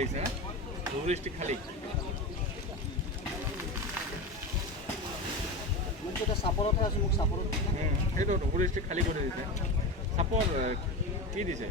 হয়েছে হ্যাঁ ধুবড়ি স্ট্রিট খালি সাপোরতে আছে মুখ সাপোরত সেইটো ধুবড়ি স্ট্রিট খালি করে দিছে সাপোর কি দিছে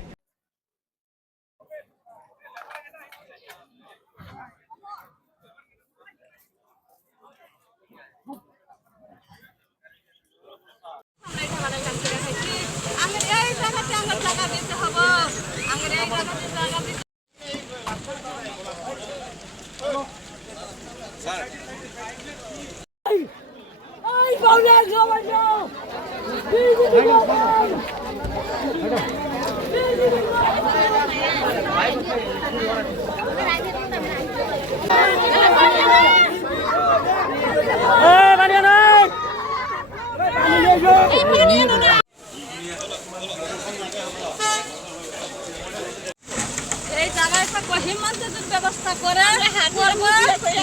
এই জায়গায় থাকবো হিমন্ত ব্যবস্থা করে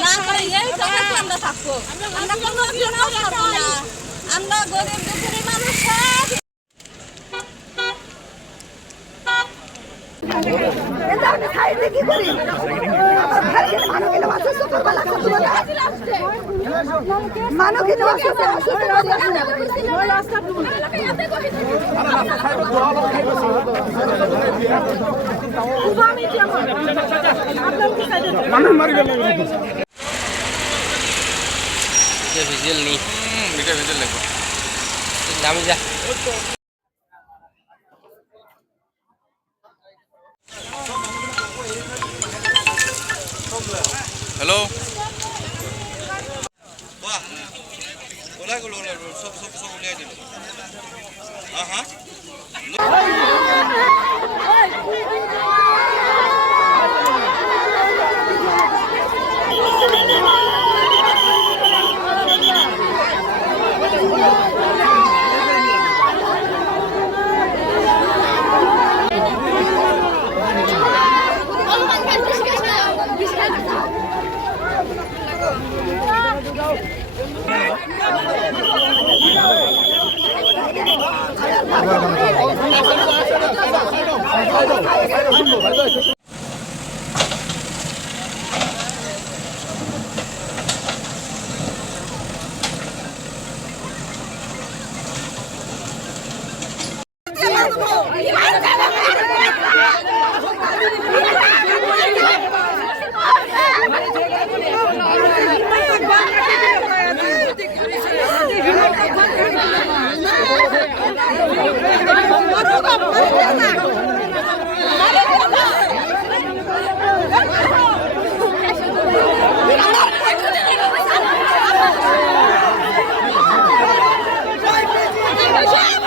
না করে এই জায়গায় আমরা থাকবো আমরা কোনো জনও থাকবো না আমরা গরিব দুঃখী মানুষ ভিজুয়াল নেই ভিজুয়াল দেখো নামি যা হ্যালো বাহ ওলাগুলো সব উলিয়ে দিল হ্যাঁ Yeah.